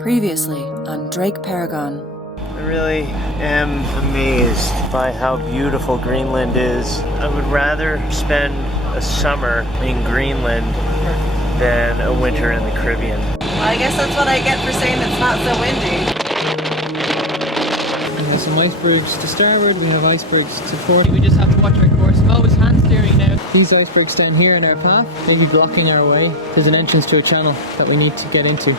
Previously on DrakeParagon. I really am amazed by how beautiful Greenland is. I would rather spend a summer in Greenland than a winter in the Caribbean. Well, I guess that's what I get for saying it's not so windy. We have some icebergs to starboard, we have icebergs to port. We just have to watch our course. Mo is hand steering now. These icebergs stand here in our path, maybe blocking our way. There's an entrance to a channel that we need to get into.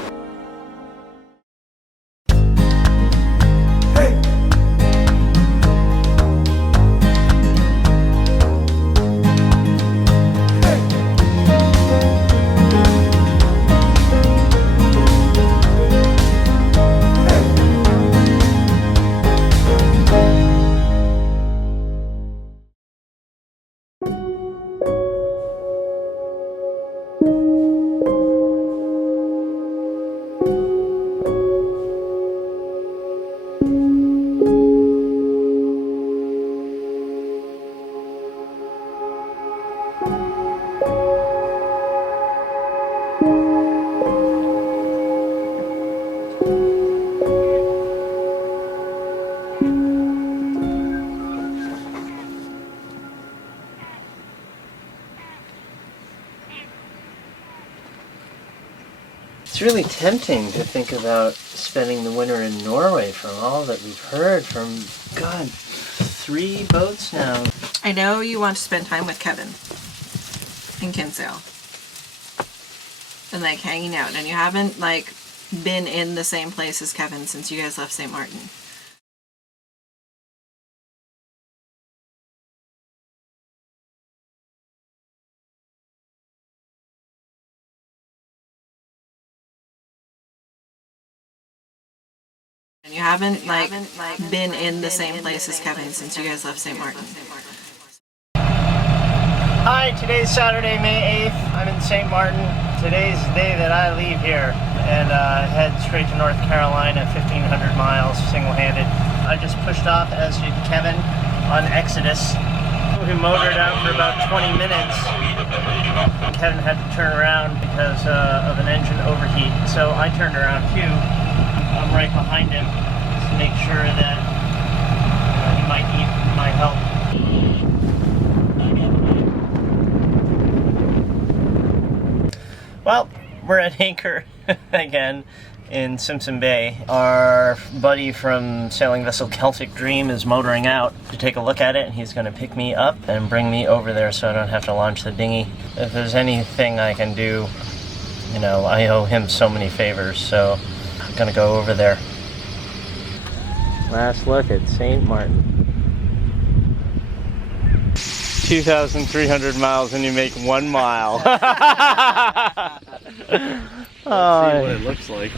It's really tempting to think about spending the winter in Norway from all that we've heard from, God, 3 boats now. I know you want to spend time with Kevin in Kinsale and like hanging out, and you haven't like been in the same place as Kevin since you guys left St. Martin. And you haven't like been in the same place as Kevin since you guys left St. Martin. Hi, today's Saturday, May 8th. I'm in St. Martin. Today's the day that I leave here and head straight to North Carolina, 1,500 miles, single-handed. I just pushed off, as did Kevin, on Exodus. We motored out for about 20 minutes. Kevin had to turn around because of an engine overheat, so I turned around too. I'm right behind him to make sure that he might need my help. Well, we're at anchor again in Simpson Bay. Our buddy from sailing vessel Celtic Dream is motoring out to take a look at it, and he's going to pick me up and bring me over there so I don't have to launch the dinghy. If there's anything I can do, you know, I owe him so many favors, so I'm going to go over there. Last look at St. Martin. 2,300 miles and you make 1 mile. Let's see what it looks like.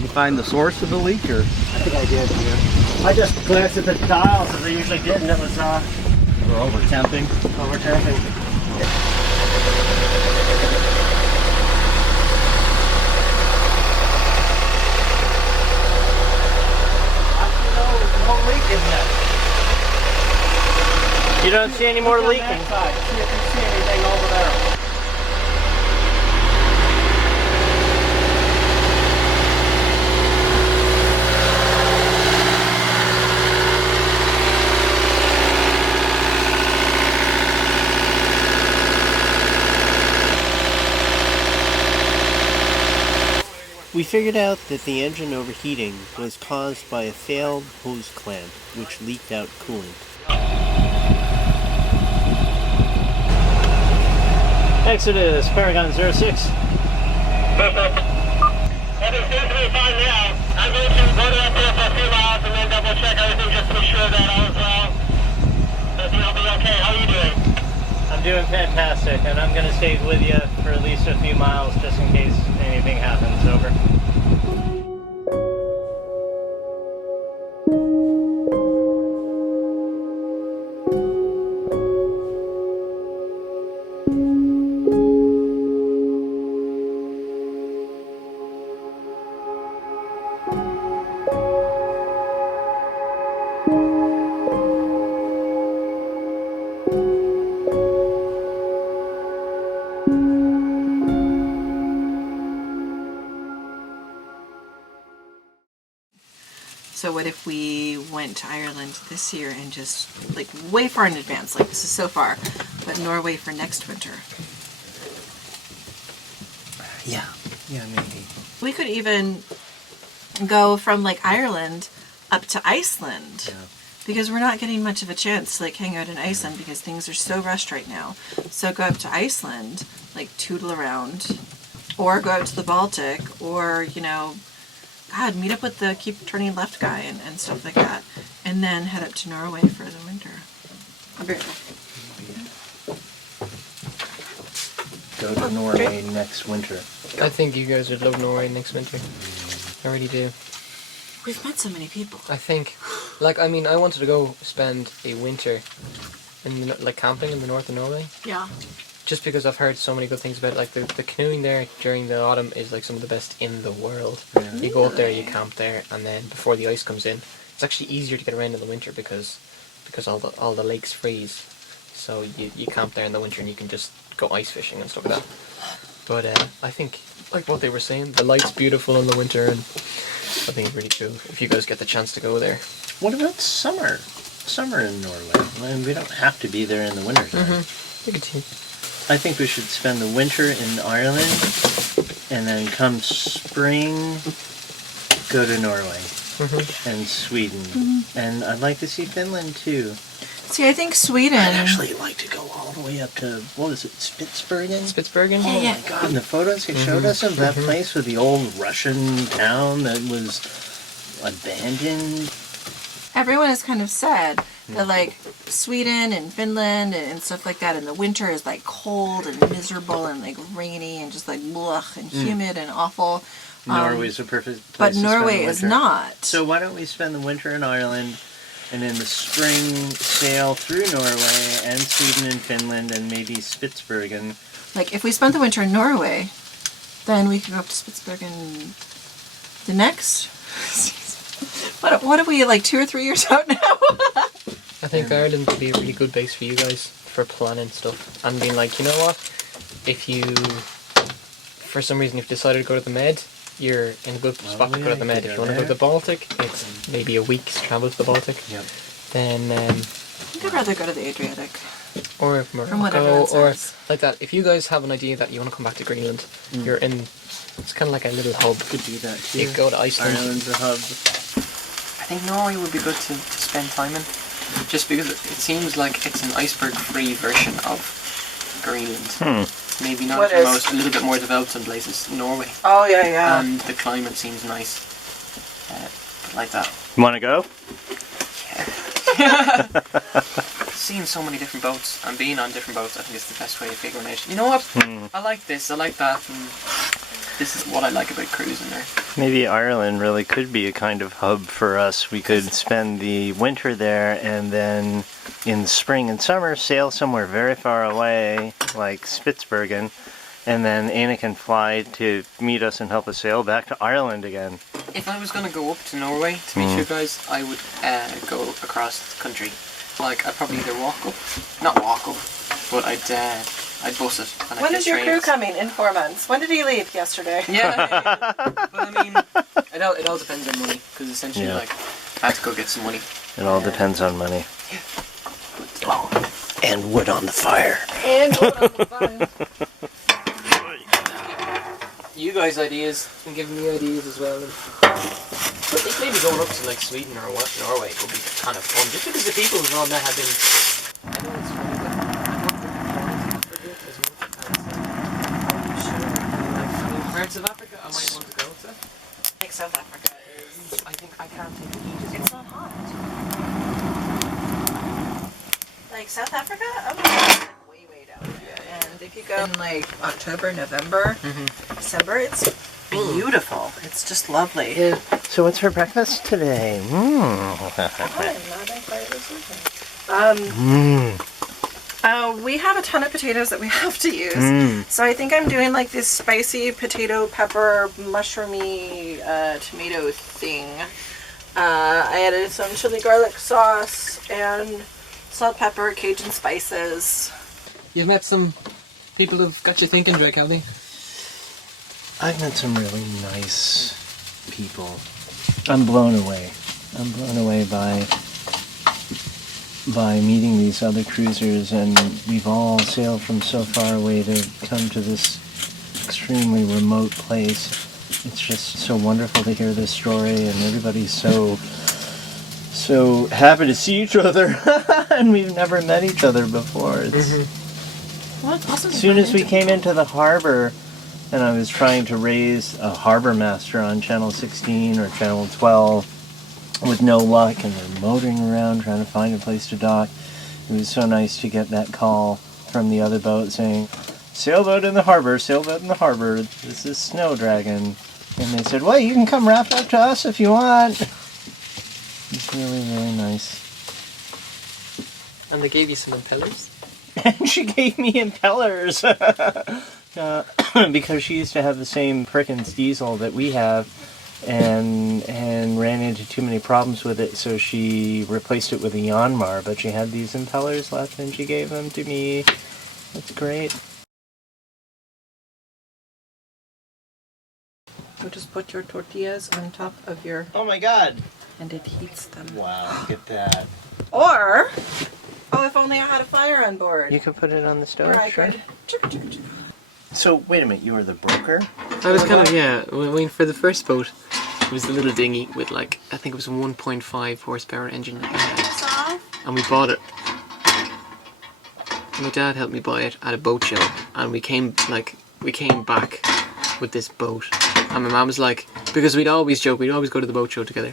You find the source of the leak, or? I think I did, yeah. I just glanced at the dials as I usually did, and it was We're over temping. No leaking yet. You don't see any more leaking. See if you see anything over there. We figured out that the engine overheating was caused by a failed hose clamp, which leaked out coolant. Exodus, Paragon 06. That is definitely fine now. I'm going to go to up there for a few miles and then double check everything just to be sure that all is well. I think I'll be okay. How are you doing? I'm doing fantastic, and I'm going to stay with you for at least a few miles just in case anything happens. Over. So what if we went to Ireland this year and just, like, way far in advance, like this is so far, but Norway for next winter? Yeah, maybe. We could even go from, like, Ireland up to Iceland. Yeah. Because we're not getting much of a chance to, like, hang out in Iceland because things are so rushed right now. So go up to Iceland, like, tootle around, or go out to the Baltic, or, you know, God, meet up with the keep turning left guy and stuff like that, and then head up to Norway for the winter. Go to Norway next winter. I think you guys would love Norway next winter. I really do. We've met so many people. I think, like, I mean, I wanted to go spend a winter in, like, camping in the north of Norway. Yeah. Just because I've heard so many good things about it. Like, the canoeing there during the autumn is, like, some of the best in the world. Yeah. You go up there, you camp there, and then before the ice comes in, it's actually easier to get around in the winter because all the lakes freeze. So you camp there in the winter and you can just go ice fishing and stuff like that. But I think, like what they were saying, the light's beautiful in the winter, and I think it's really cool if you guys get the chance to go there. What about summer? Summer in Norway. I mean, we don't have to be there in the winter time. Look at you. I think we should spend the winter in Ireland, and then come spring, go to Norway and Sweden. And I'd like to see Finland too. See, I think Sweden. I'd actually like to go all the way up to, what was it, Spitsbergen? Spitsbergen? Oh my god, and the photos they showed us of that place with the old Russian town that was abandoned. Everyone has kind of said that, like, Sweden and Finland and stuff like that in the winter is, like, cold and miserable and, like, rainy and just, like, blech and humid and awful. Norway's a perfect place But to spend Norway the is winter. not. So why don't we spend the winter in Ireland, and in the spring sail through Norway and Sweden and Finland and maybe Spitsbergen. Like, if we spent the winter in Norway, then we could go up to Spitsbergen the next season. What are we, like, 2 or 3 years out now? I think Ireland would be a really good base for you guys for planning stuff and being like, you know what, if you, for some reason, if you decided to go to the Med, you're in a good spot to go to the Med. If you want to go to the Baltic, it's maybe a week's travel to the Baltic. Yep. Then, I think I'd rather go to the Adriatic. or From whatever Morocco, that or says. like that. If you guys have an idea that you want to come back to Greenland, you're in. It's kind of like a little hub. Could do that too. You go to Iceland. Ireland's a hub. I think Norway would be good to spend time in, just because it seems like it's an iceberg-free version of Greenland. Maybe not What the is? most, a little bit more developed in places. Norway. Oh, yeah. And the climate seems nice. But like that. You want to go? Seeing so many different boats and being on different boats, I think is the best way of figuring out. You know what? I like this, I like that, and this is what I like about cruising there. Maybe Ireland really could be a kind of hub for us. We could spend the winter there and then in the spring and summer sail somewhere very far away, like Spitsbergen, and then Anna can fly to meet us and help us sail back to Ireland again. If I was going to go up to Norway to meet you guys, I would go across the country. Like, I'd probably either not walk up, but I'd bus it. And When I'd is get your crew trains. coming? In 4 months. When did he leave? Yesterday. Yeah. But I mean, it all depends on money, because essentially, Yeah. like, I have to go get some money. It all depends on money. Oh, and wood on the fire. And You guys' ideas, and giving me ideas as well. But I think maybe going up to like Sweden or Norway would be kind of fun, just because the people who've all met have been. I know it's funny, but parts of Africa I might want to go to. like South Africa is. I think I can't think of Egypt. It's not hot. Like South Africa? Oh my god, it's like way down there. And if you go in like October, November, December, it's beautiful. It's just lovely. Yeah. So what's for breakfast today? We have a ton of potatoes that we have to use. So I think I'm doing like this spicy potato, pepper, mushroomy tomato thing. I added some chili garlic sauce and salt, pepper, Cajun spices. You've met some people who've got you thinking, Drake, haven't you? I've met some really nice people. I'm blown away. I'm blown away by meeting these other cruisers, and we've all sailed from so far away to come to this extremely remote place. It's just so wonderful to hear this story, and everybody's so happy to see each other, and we've never met each other before. Well, it's awesome. As soon as we came into the harbor, and I was trying to raise a harbor master on channel 16 or channel 12 with no luck, and we're motoring around trying to find a place to dock. It was so nice to get that call from the other boat saying, sailboat in the harbor, this is Snow Dragon. And they said, well, you can come raft up to us if you want. It's really, really nice. And they gave you some impellers? And she gave me impellers. Because she used to have the same Perkins diesel that we have, and ran into too many problems with it, so she replaced it with a Yanmar, but she had these impellers left and she gave them to me. That's great. So just put your tortillas on top of your... Oh my god! and it heats them. Wow, look at that. Or, oh, if only I had a fire on board. You could put it on the stove, Or I sure. could... So, wait a minute, you were the broker? I was kind of, yeah, I mean, for the first boat, it was the little dinghy with like, I think it was a 1.5 horsepower engine. And we bought it. My dad helped me buy it at a boat show, and we came back with this boat. And my mum was like, because we'd always joke, we'd always go to the boat show together.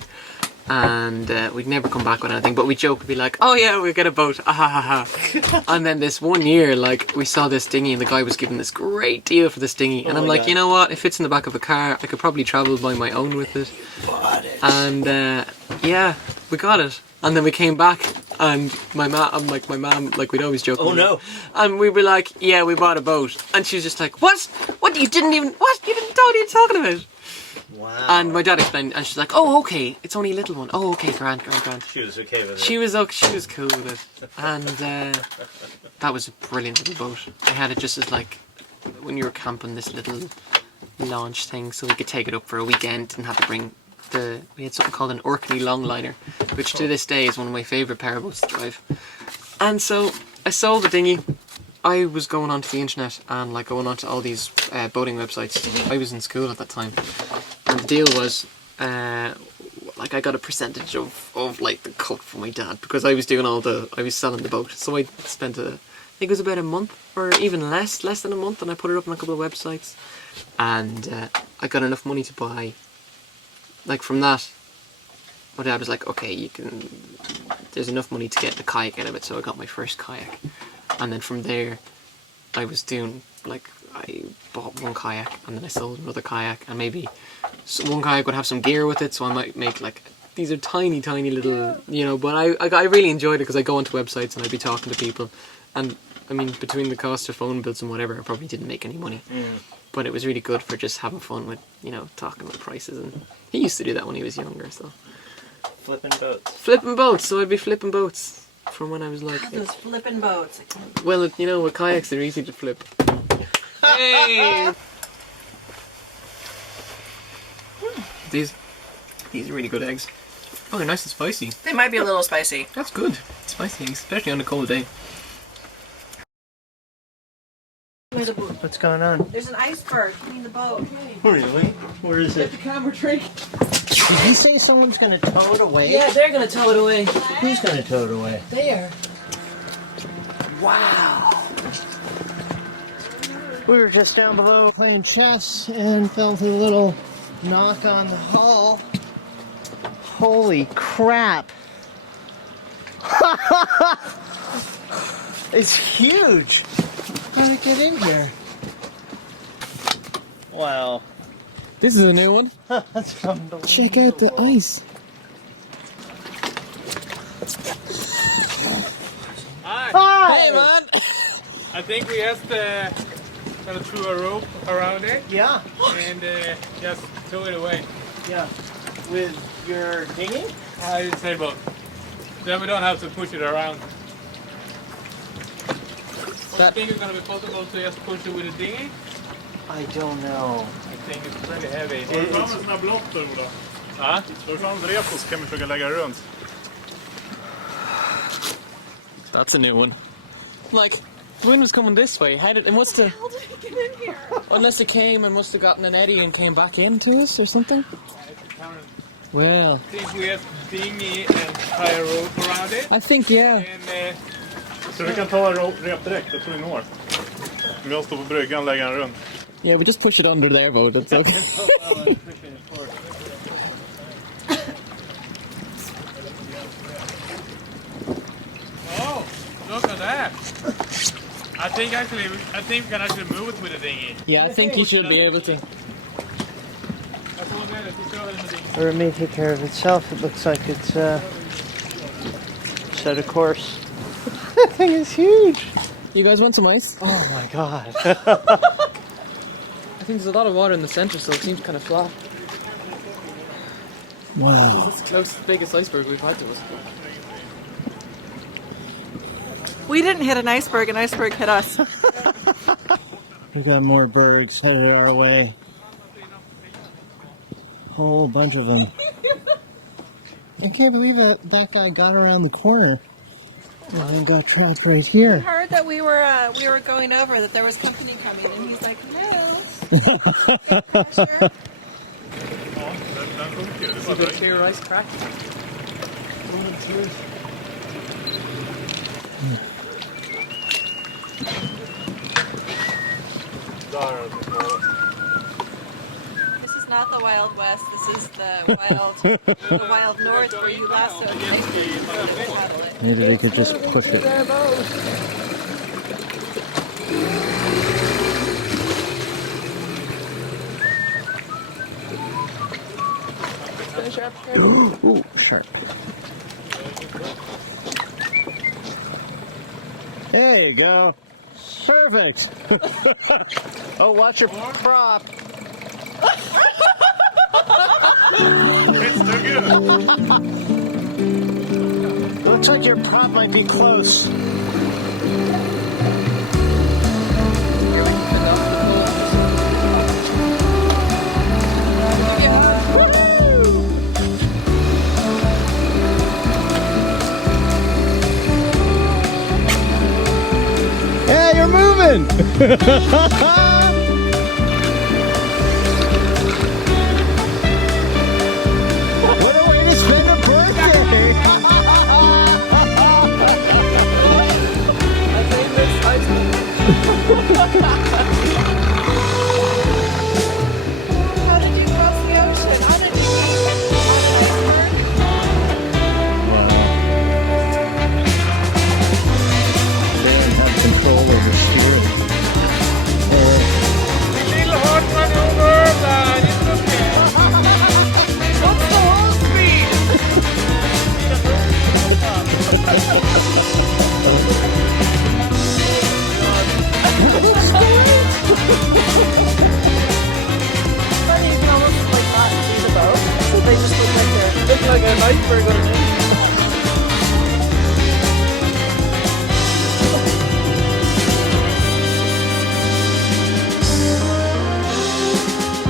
And we'd never come back with anything, but we'd joke, we'd be like, oh yeah, we'll get a boat, ah ha ha ha. And then this one year, like, we saw this dinghy and the guy was giving this great deal for this dinghy. And I'm like, you know what, it fits in the back of a car, I could probably travel by my own with it. Bought it. And yeah, we got it. And then we came back, and my mom, like, we'd always joke. Oh no. And we were like, yeah, we bought a boat. And she was just like, what? What, you didn't know what are you talking about? Wow. And my dad explained, and she's like, oh, okay, it's only a little one. Oh, okay, grand. She was okay with it. She was cool with it. And that was a brilliant little boat. I had it just as, like, when you were camping, this little launch thing, so we could take it up for a weekend and have to bring we had something called an Orkney Longliner, which to this day is one of my favourite powerboats to drive. And so I sold the dinghy. I was going onto the internet and like going onto all these boating websites. I was in school at that time, and the deal was like I got a percentage of like the cut from my dad, because I was doing I was selling the boat. So I spent I think it was about a month, or even less than a month, and I put it up on a couple of websites, and I got enough money to buy. Like from that, my dad was like, okay, there's enough money to get a kayak out of it, so I got my first kayak. And then from there, I was doing, like, I bought one kayak, and then I sold another kayak, and maybe one kayak would have some gear with it, so I might make, like, these are tiny, tiny little, you know, but I really enjoyed it, because I go onto websites and I'd be talking to people, and, I mean, between the cost of phone bills and whatever, I probably didn't make any money. But it was really good for just having fun with, you know, talking about prices, and he used to do that when he was younger, so. Flipping boats. Flipping boats, so I'd be flipping boats from when I was like... God, those flipping boats. Well, you know, with kayaks they're easy to flip. Hey! These are really good eggs. Oh, they're nice and spicy. They might be a little spicy. That's good. Spicy eggs, especially on a cold day. What's going on? There's an iceberg between the boat. Really? Where is it? The camera trick. Did you say someone's going to tow it away? Yeah, they're gonna tow it away. Who's going to tow it away? They are. Wow. We were just down below playing chess and felt a little knock on the hull. Holy crap. It's huge. How did I get in here? Wow. This is a new one. That's unbelievable. Check out the ice. Hi. Hey, man. I think we just gonna throw a rope around it Yeah. and just tow it away. Yeah. With your dinghy? Sailboat. Then we don't have to push it around. Do you think it's gonna be possible to just push it with a dinghy? I don't know. I think it's pretty heavy. Ja, slår fram repos så kan vi försöka lägga runt. That's a new one. Like, the wind was coming this way. It must have... How did it get in here? Unless it came and must have gotten an eddy and came back into us or something. Well, I think we have dinghy and tie a rope around it. I think, yeah. And, så vi kan ta en rep direkt, jag tror vi når. Vi har stå på bryggan och lägga en runt. Yeah, we just push it under there, but it's okay. Oh, look at that! I think we can actually move it with a dinghy. Yeah, I think you should be able to. Or it may take care of itself. It looks like it's set a course. That thing is huge! You guys want some ice? Oh my god. I think there's a lot of water in the center, so it seems kind of flat. Wow. That's the closest, biggest iceberg we've had to us. We didn't hit an iceberg hit us. We got more bergs headed our way. Whole bunch of them. I can't believe that guy got around the corner and then got trapped right I here. heard that we were going over, that there was company coming, and he's like, no. Sure. See the clear ice crack? This is not the Wild West. This is the wild North, where you lasso an iceberg before you paddle it. Maybe we could just push it. Ooh, sharp. There you go. Perfect. Oh, watch your prop. It's too good! Looks like your prop might be close. Yeah, you're moving! What a way to spend a birthday! How did you cross the ocean? How did you cross on They don't have control over steering. Little hot maneuver, but it's okay. What's the whole speed? Funny, you can almost like not see the boat. They just look like an iceberg on an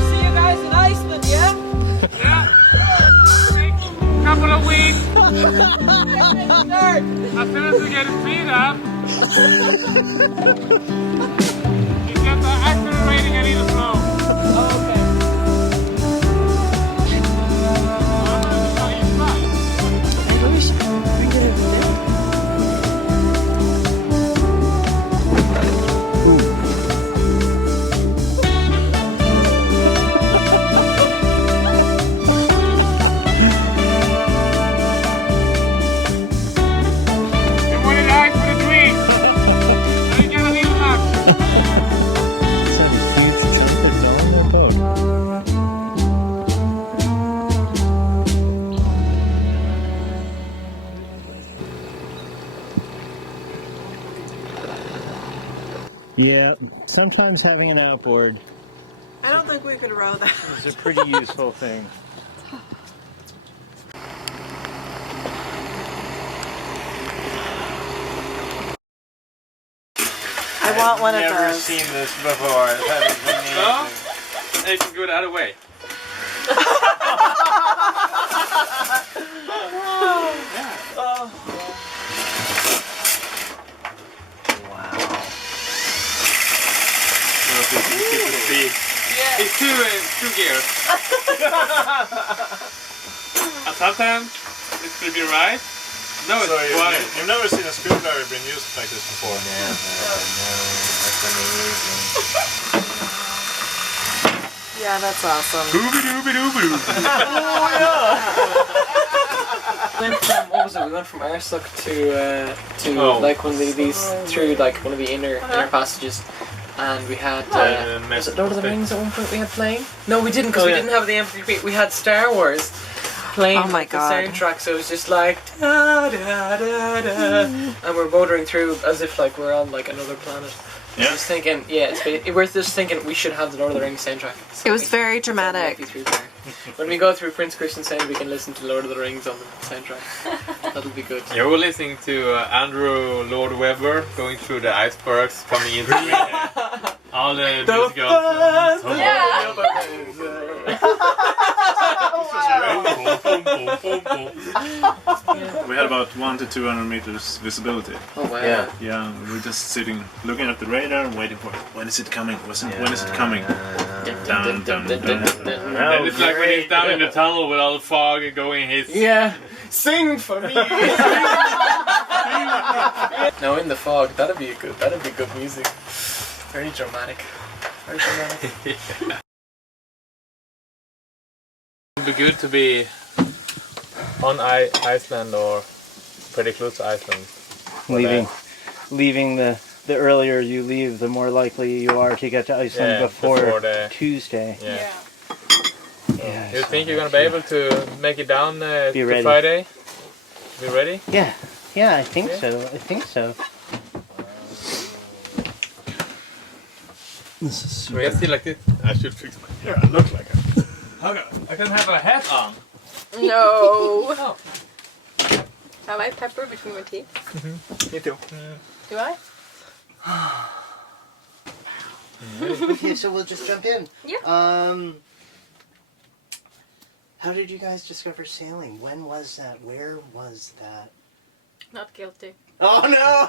See you guys in Iceland, yeah? Yeah. Couple of weeks. Start. As soon as we get his feet up, he gets accelerating and he's slow. Okay. I wish we could have been. They wanted eyes for the dream. They get a little knock. Some huge trumpets on their boat. Yeah, sometimes having an outboard I don't think we could row that. It's a pretty useful thing. I want one of Never those. seen this before. That is amazing. No? It can go the other way. And sometimes it could be right. No, it's quiet. You've never seen a screwdriver being used like this before? No, that's amazing. Yeah, that's awesome. What was it? We went from Arslock to like one of these through like one of the inner passages, and we had was it Lord of the Rings at one point we had playing? No, we didn't because we didn't have the MP3. We had Star Wars playing Oh my the God. soundtrack, so it was just like da da da da, and we're motoring through as if like we're on like another planet. Yeah. Just thinking, we're just thinking we should have the Lord of the Rings soundtrack. So It was very dramatic. When we go through Prince Christian Sound, we can listen to Lord of the Rings on the soundtrack. That'll be good. Yeah, we're listening to Andrew Lord Webber going through the icebergs, coming into all the musicals. We had about 100 to 200 meters visibility. Oh wow. Yeah, we were just sitting, looking at the radar, waiting for when is it coming? When is it coming? Dun, dun, dun, dun. And it's like when he's down in the tunnel with all the fog going his... Yeah, sing for me. Now in the fog, that'd be good music. Very dramatic. Very dramatic. It would be good to be on Iceland or pretty close to Iceland. Leaving the earlier you leave, the more likely you are to get to Iceland before Tuesday. Yeah. Yeah, You so think you're gonna be able to make it down to ready. Friday? Be ready? Yeah, I think so. This is super. We have to like this. I should fix my hair. I look like it. I can have a hat on. No. Oh. Have I pepper between my teeth? Me too. Do I? Okay, so we'll just jump in. Yeah. How did you guys discover sailing? When was that? Where was that? Not guilty. Oh no!